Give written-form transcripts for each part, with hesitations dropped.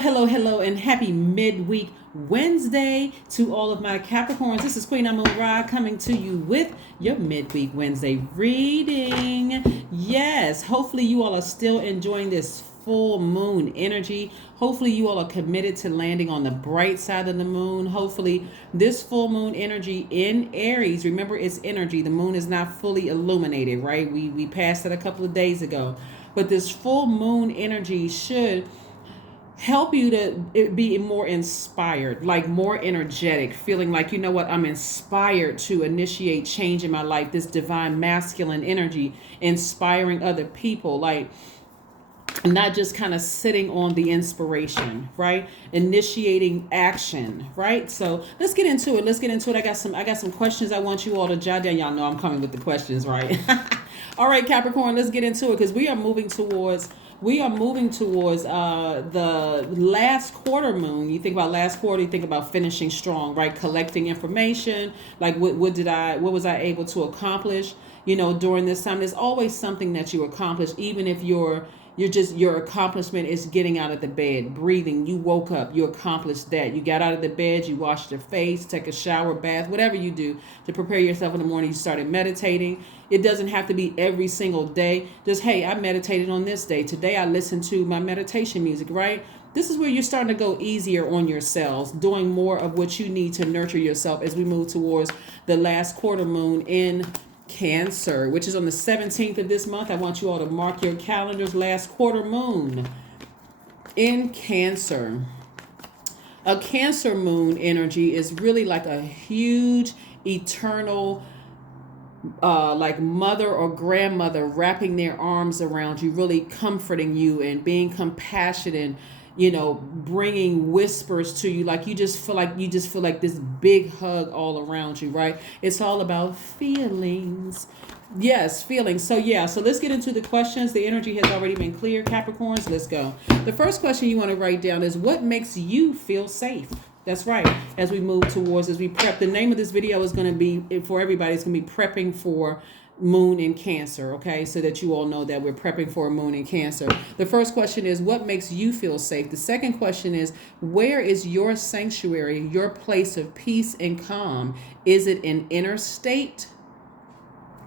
Hello, and happy midweek Wednesday to all of my Capricorns. This is Queen Amun Ra coming to you with your midweek Wednesday reading. Yes, hopefully you all are still enjoying this full moon energy. Hopefully you all are committed to landing on the bright side of the moon. Hopefully this full moon energy in Aries, remember it's energy. The moon is not fully illuminated, right? We passed it a couple of days ago. But this full moon energy should help you to be more inspired, like more energetic, feeling like, you know what, I'm inspired to initiate change in my life. This divine masculine energy, inspiring other people, like not just kind of sitting on the inspiration, right? Initiating action, right? So let's get into it. I got some questions I want you all to jot down. Y'all know I'm coming with the questions, right? All right, Capricorn, let's get into it because we are moving towards the last quarter moon. You think about last quarter, you think about finishing strong, right? Collecting information, like what was I able to accomplish, during this time. There's always something that you accomplish, even if your accomplishment is getting out of the bed, breathing. You woke up, you accomplished that. You got out of the bed, you washed your face, take a shower, bath, whatever you do to prepare yourself in the morning. You started meditating. It doesn't have to be every single day. Just, hey, I meditated on this day. Today I listened to my meditation music, right? This is where you're starting to go easier on yourselves, doing more of what you need to nurture yourself as we move towards the last quarter moon in Cancer, which is on the 17th of this month. I want you all to mark your calendars. Last quarter moon in Cancer. A Cancer moon energy is really like a huge, eternal, like mother or grandmother wrapping their arms around you, really comforting you and being compassionate, bringing whispers to you. Like you just feel like this big hug all around you, right? It's all about feelings. Yes, feelings. So let's get into the questions. The energy has already been clear, Capricorns. Let's go. The first question you want to write down is, what makes you feel safe? That's right. As we prep, the name of this video is going to be, for everybody, it's going to be prepping for moon in Cancer, okay? So that you all know that we're prepping for a moon in Cancer. The first question is, what makes you feel safe? The second question is, where is your sanctuary, your place of peace and calm? Is it an inner state,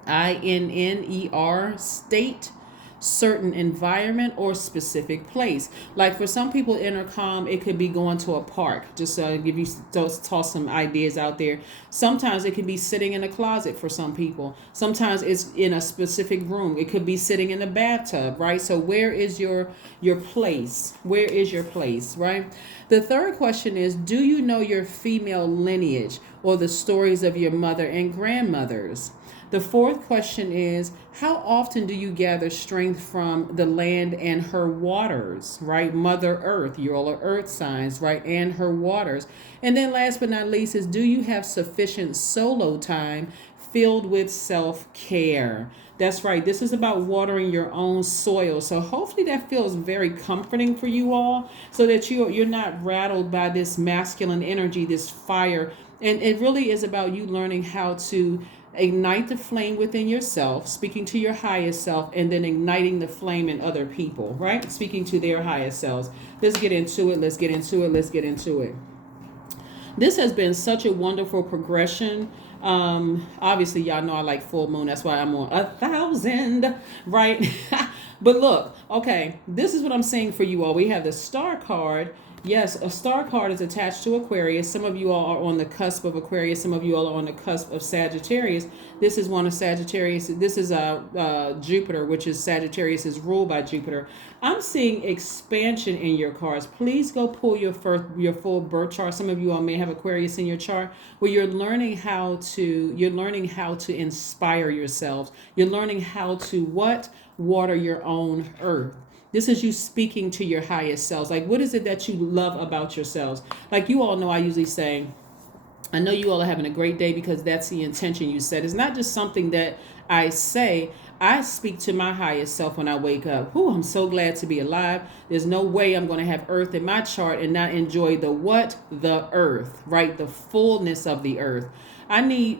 INNER state, certain environment, or specific place? Like for some people, inner calm, it could be going to a park. Just give you toss some ideas out there. Sometimes it could be sitting in a closet for some people. Sometimes it's in a specific room. It could be sitting in a bathtub, right? So where is your place? Where is your place, right? The third question is, do you know your female lineage or the stories of your mother and grandmothers? The fourth question is, how often do you gather strength from the land and her waters, right? Mother Earth, you all are earth signs, right? And her waters. And then last but not least is, do you have sufficient solo time filled with self-care? That's right. This is about watering your own soil. So hopefully that feels very comforting for you all, so that you're not rattled by this masculine energy, this fire. And it really is about you learning how to ignite the flame within yourself, speaking to your highest self, and then igniting the flame in other people, right? Speaking to their highest selves. Let's get into it. This has been such a wonderful progression. Obviously, y'all know I like full moon. That's why I'm on 1,000, right? But look, okay, this is what I'm saying for you all. We have the star card. Yes, a star card is attached to Aquarius. Some of you all are on the cusp of Aquarius. Some of you all are on the cusp of Sagittarius. This is one of Sagittarius. This is Jupiter, which is Sagittarius is ruled by Jupiter. I'm seeing expansion in your cards. Please go pull your full birth chart. Some of you all may have Aquarius in your chart, where you're learning how to inspire yourselves. You're learning how to water your own earth. This is you speaking to your highest selves. Like, what is it that you love about yourselves? Like, you all know I usually say, I know you all are having a great day, because that's the intention you set. It's not just something that I say. I speak to my highest self when I wake up. I'm so glad to be alive. There's no way I'm going to have earth in my chart and not enjoy the earth, right? The fullness of the earth. I need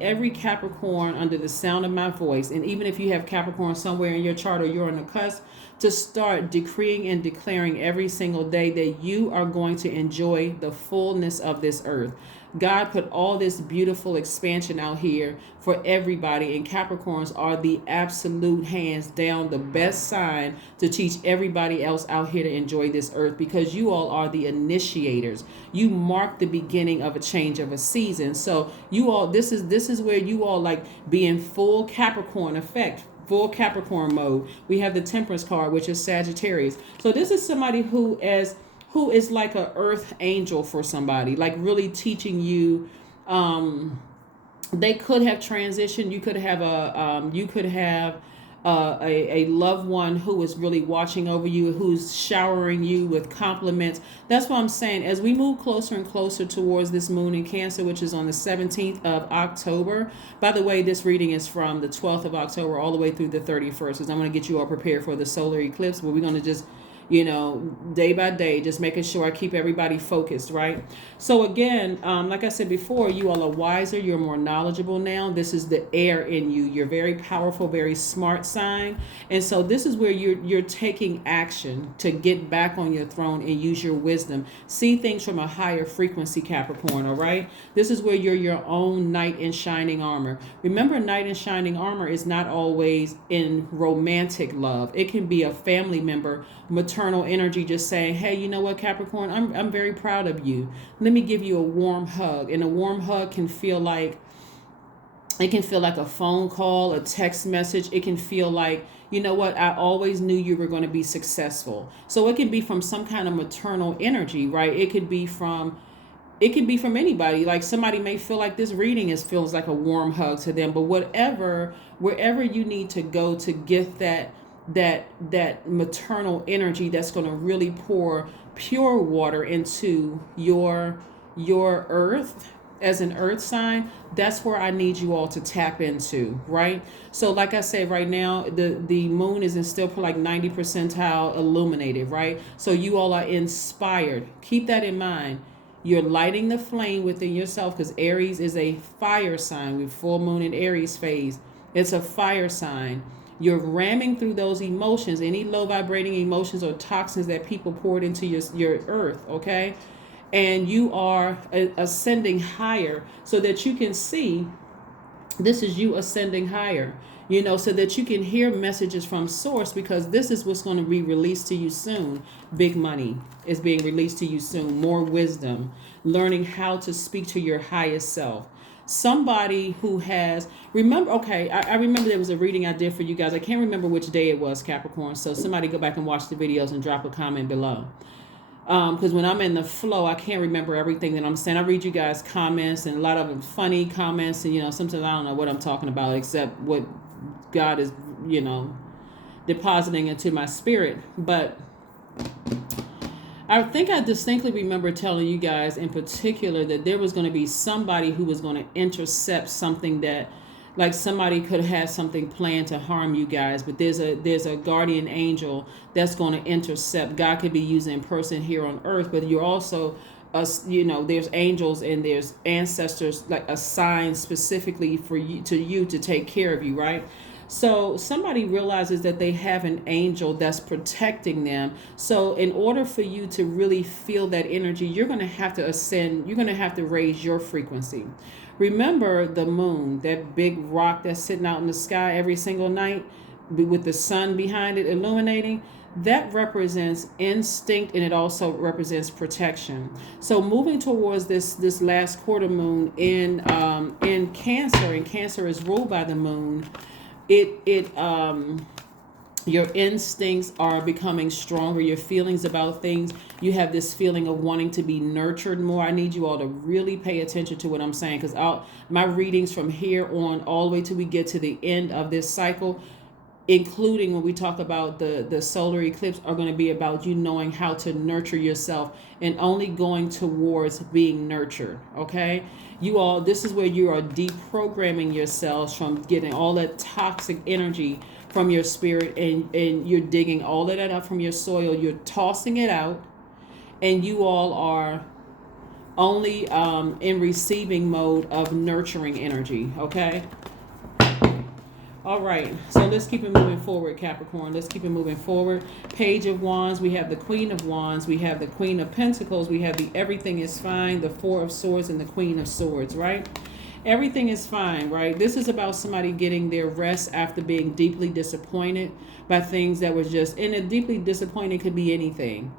every Capricorn under the sound of my voice. And even if you have Capricorn somewhere in your chart or you're on the cusp, to start decreeing and declaring every single day that you are going to enjoy the fullness of this earth. God put all this beautiful expansion out here for everybody, and Capricorns are the absolute hands down the best sign to teach everybody else out here to enjoy this earth, because you all are the initiators. You mark the beginning of a change of a season. So you all, this is where you all like be in full Capricorn effect, full Capricorn mode. We have the Temperance card, which is Sagittarius. So this is somebody who is like a earth angel for somebody, like really teaching you. They could have transitioned. You could have a loved one who is really watching over you, who's showering you with compliments. That's what I'm saying. As we move closer and closer towards this moon in Cancer, which is on the 17th of October. By the way, this reading is from the 12th of October all the way through the 31st, because I'm going to get you all prepared for the solar eclipse, but we're going to just, day by day, just making sure I keep everybody focused, right? So again, like I said before, you all are wiser. You're more knowledgeable now. This is the air in you. You're very powerful, very smart sign. And so this is where you're taking action to get back on your throne and use your wisdom. See things from a higher frequency, Capricorn, all right? This is where you're your own knight in shining armor. Remember, knight in shining armor is not always in romantic love. It can be a family member, maternal energy, just saying, hey, you know what, Capricorn, I'm very proud of you. Let me give you a warm hug. And a warm hug can feel like, it can feel like a phone call, a text message. It can feel like, you know what, I always knew you were going to be successful. So it can be from some kind of maternal energy, right? It could be from anybody. Like somebody may feel like this reading feels like a warm hug to them, but wherever you need to go to get that maternal energy that's going to really pour pure water into your earth as an earth sign, that's where I need you all to tap into, right? So like I said, right now the moon is in still like 90 percentile illuminated, right? So you all are inspired. Keep that in mind. You're lighting the flame within yourself, because Aries is a fire sign with full moon in Aries phase. It's a fire sign. You're ramming through those emotions, any low vibrating emotions or toxins that people poured into your earth, okay? And you are ascending higher so that you can see, this is you ascending higher, so that you can hear messages from source, because this is what's going to be released to you soon. Big money is being released to you soon. More wisdom, learning how to speak to your highest self. Somebody who has, I remember there was a reading I did for you guys. I can't remember which day it was, Capricorn. So somebody go back and watch the videos and drop a comment below. Because when I'm in the flow, I can't remember everything that I'm saying. I read you guys' comments, and a lot of them funny comments, and sometimes I don't know what I'm talking about except what God is, depositing into my spirit. But I think I distinctly remember telling you guys in particular that there was going to be somebody who was going to intercept something that, like, somebody could have something planned to harm you guys, but there's a guardian angel that's going to intercept. God could be using in person here on earth, but you're also, there's angels and there's ancestors like assigned specifically for you to take care of you, right? So somebody realizes that they have an angel that's protecting them. So in order for you to really feel that energy, you're going to have to ascend. You're going to have to raise your frequency. Remember the moon, that big rock that's sitting out in the sky every single night with the sun behind it illuminating? That represents instinct, and it also represents protection. So moving towards this last quarter moon in Cancer, and Cancer is ruled by the moon. Your instincts are becoming stronger. Your feelings about things, you have this feeling of wanting to be nurtured more. I need you all to really pay attention to what I'm saying, because my readings from here on all the way till we get to the end of this cycle, including when we talk about the solar eclipse, are going to be about you knowing how to nurture yourself and only going towards being nurtured, okay? You all, this is where you are deprogramming yourselves from getting all that toxic energy from your spirit, and you're digging all of that up from your soil. You're tossing it out, and you all are only in receiving mode of nurturing energy, okay? All right, so let's keep it moving forward, Capricorn. Let's keep it moving forward. Page of Wands, we have the Queen of Wands, we have the Queen of Pentacles, we have the Everything is Fine, the Four of Swords, and the Queen of Swords, right? Everything is fine, right? This is about somebody getting their rest after being deeply disappointed by things that was just, and a deeply disappointed could be anything.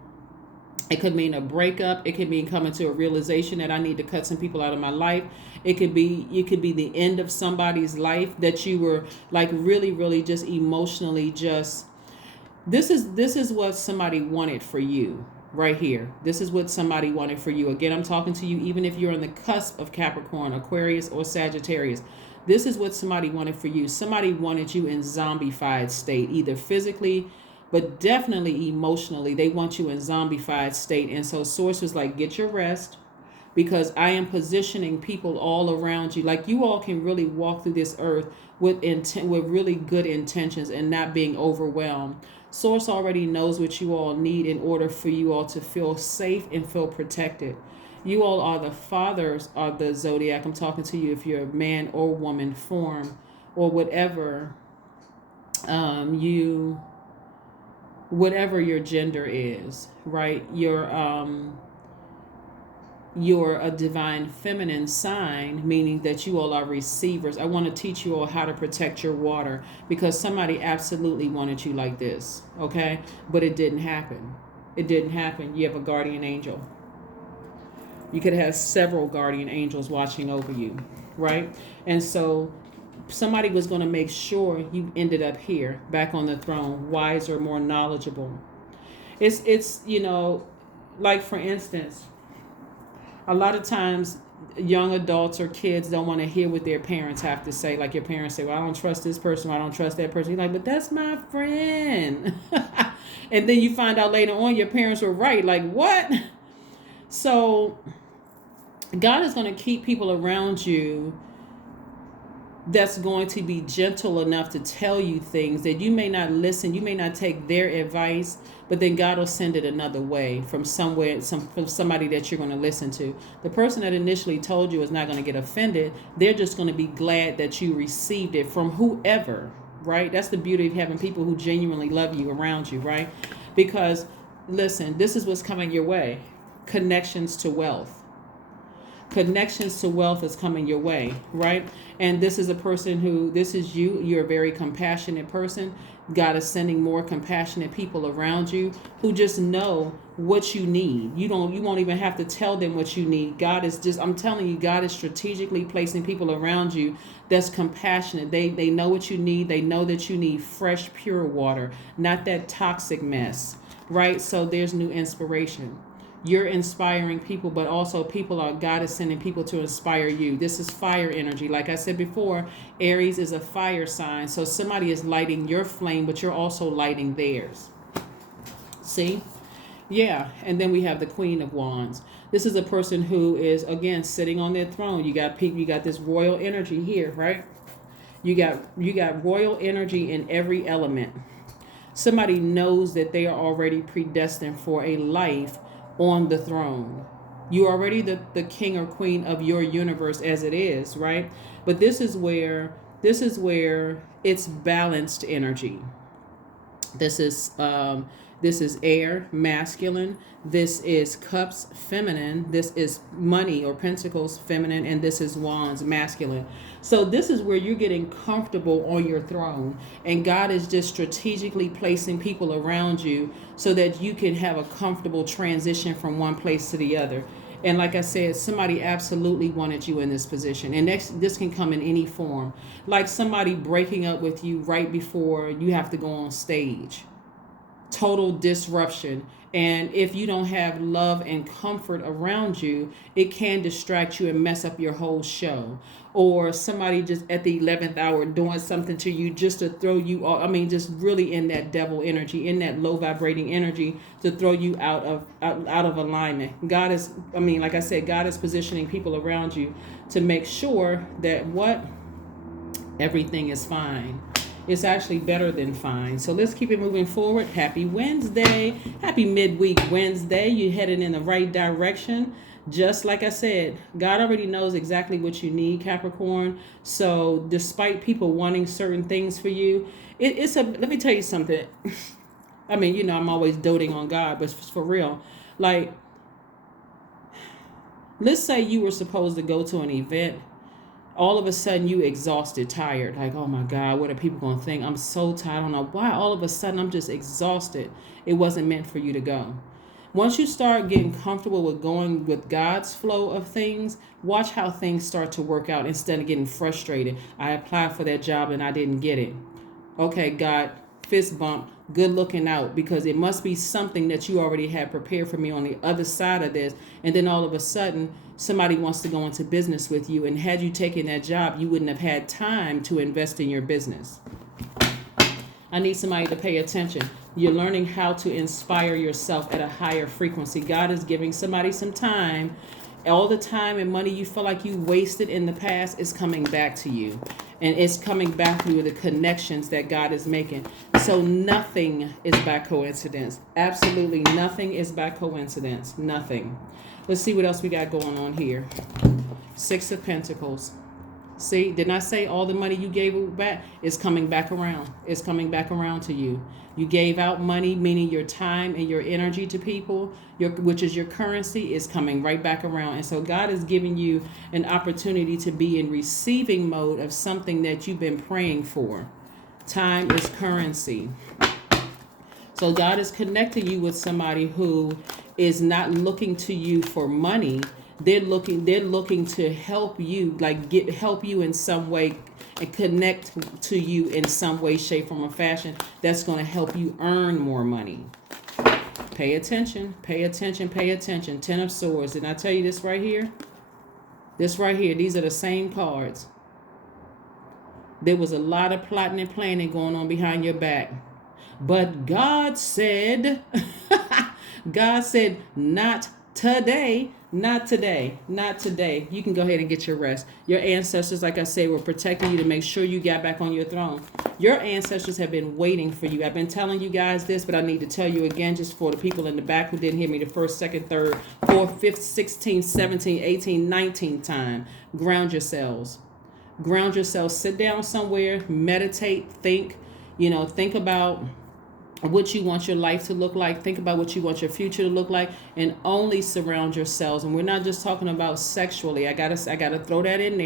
It could mean a breakup. It could mean coming to a realization that I need to cut some people out of my life. It could be the end of somebody's life that you were like really, really just emotionally just. This is what somebody wanted for you right here. This is what somebody wanted for you. Again, I'm talking to you even if you're on the cusp of Capricorn, Aquarius, or Sagittarius. This is what somebody wanted for you. Somebody wanted you in zombified state, either physically, but definitely emotionally. They want you in zombified state. And so Source was like, get your rest, because I am positioning people all around you. Like, you all can really walk through this earth with really good intentions and not being overwhelmed. Source already knows what you all need in order for you all to feel safe and feel protected. You all are the fathers of the Zodiac. I'm talking to you if you're a man or woman form, or whatever whatever your gender is, right? You're a divine feminine sign, meaning that you all are receivers. I want to teach you all how to protect your water, because somebody absolutely wanted you like this, okay? But it didn't happen. It didn't happen. You have a guardian angel. You could have several guardian angels watching over you, right? And so somebody was going to make sure you ended up here, back on the throne, wiser, more knowledgeable. It's like, for instance, a lot of times young adults or kids don't want to hear what their parents have to say. Like, your parents say, well, I don't trust this person, I don't trust that person. You're like, but that's my friend. And then you find out later on your parents were right. Like, what? So God is going to keep people around you that's going to be gentle enough to tell you things that you may not listen, you may not take their advice, but then God will send it another way from somewhere, from somebody that you're going to listen to. The person that initially told you is not going to get offended. They're just going to be glad that you received it from whoever, right? That's the beauty of having people who genuinely love you around you, right? Because, listen, this is what's coming your way. Connections to wealth. Connections to wealth is coming your way, right? And this is a person who, this is you. You're a very compassionate person. God is sending more compassionate people around you who just know what you need. You won't even have to tell them what you need. God is just, I'm telling you, God is strategically placing people around you that's compassionate. They know what you need. They know that you need fresh, pure water, not that toxic mess, right? So there's new inspiration. You're inspiring people, but also God is sending people to inspire you. This is fire energy. Like I said before, Aries is a fire sign. So somebody is lighting your flame, but you're also lighting theirs. See? Yeah. And then we have the Queen of Wands. This is a person who is, again, sitting on their throne. You got this royal energy here, right? You got royal energy in every element. Somebody knows that they are already predestined for a life on the throne. You're already the king or queen of your universe as it is, right? But this is where it's balanced energy. This is air, masculine. This is cups, feminine. This is money or pentacles, feminine. And this is wands, masculine. So this is where you're getting comfortable on your throne. And God is just strategically placing people around you so that you can have a comfortable transition from one place to the other. And like I said, somebody absolutely wanted you in this position. And this can come in any form. Like somebody breaking up with you right before you have to go on stage. Total disruption. And if you don't have love and comfort around you, it can distract you and mess up your whole show. Or somebody just at the 11th hour doing something to you just to throw you off. I mean, just really in that devil energy, in that low vibrating energy to throw you out of alignment. God is, like I said, God is positioning people around you to make sure that everything is fine. It's actually better than fine. So let's keep it moving forward. Happy Wednesday. Happy midweek Wednesday. You're headed in the right direction. Just like I said, God already knows exactly what you need, Capricorn. So despite people wanting certain things for you, it's a, let me tell you something. I mean, I'm always doting on God, but for real, like, let's say you were supposed to go to an event. All of a sudden you exhausted, tired, like, oh my God, what are people going to think? I'm so tired. I don't know why all of a sudden I'm just exhausted. It wasn't meant for you to go. Once you start getting comfortable with going with God's flow of things, watch how things start to work out instead of getting frustrated. I applied for that job and I didn't get it. Okay, God, fist bump, good looking out, because it must be something that you already had prepared for me on the other side of this. And then all of a sudden, somebody wants to go into business with you. And had you taken that job, you wouldn't have had time to invest in your business. I need somebody to pay attention. You're learning how to inspire yourself at a higher frequency. God is giving somebody some time. All the time and money you feel like you wasted in the past is coming back to you. And it's coming back through the connections that God is making. So nothing is by coincidence. Absolutely nothing is by coincidence. Nothing. Let's see what else we got going on here. 6 of Pentacles. See, didn't I say all the money you gave back is coming back around? It's coming back around to you. You gave out money, meaning your time and your energy to people, which is your currency, is coming right back around. And so God is giving you an opportunity to be in receiving mode of something that you've been praying for. Time is currency. So God is connecting you with somebody who is not looking to you for money. They're looking to help you, like help you in some way and connect to you in some way, shape, form, or fashion that's going to help you earn more money. Pay attention, pay attention, pay attention. 10 of Swords. Didn't I tell you this right here? This right here. These are the same cards. There was a lot of plotting and planning going on behind your back. But God said, God said, not today, not today, not today. You can go ahead and get your rest. Your ancestors, like I said, were protecting you to make sure you got back on your throne. Your ancestors have been waiting for you. I've been telling you guys this, but I need to tell you again, just for the people in the back who didn't hear me the first, second, third, fourth, fifth, 16th, 17th, 18th, 19th time. Ground yourselves. Ground yourselves. Sit down somewhere, meditate, think, think about what you want your life to look like. Think about what you want your future to look like, and only surround yourselves. And we're not just talking about sexually. I gotta throw that in there.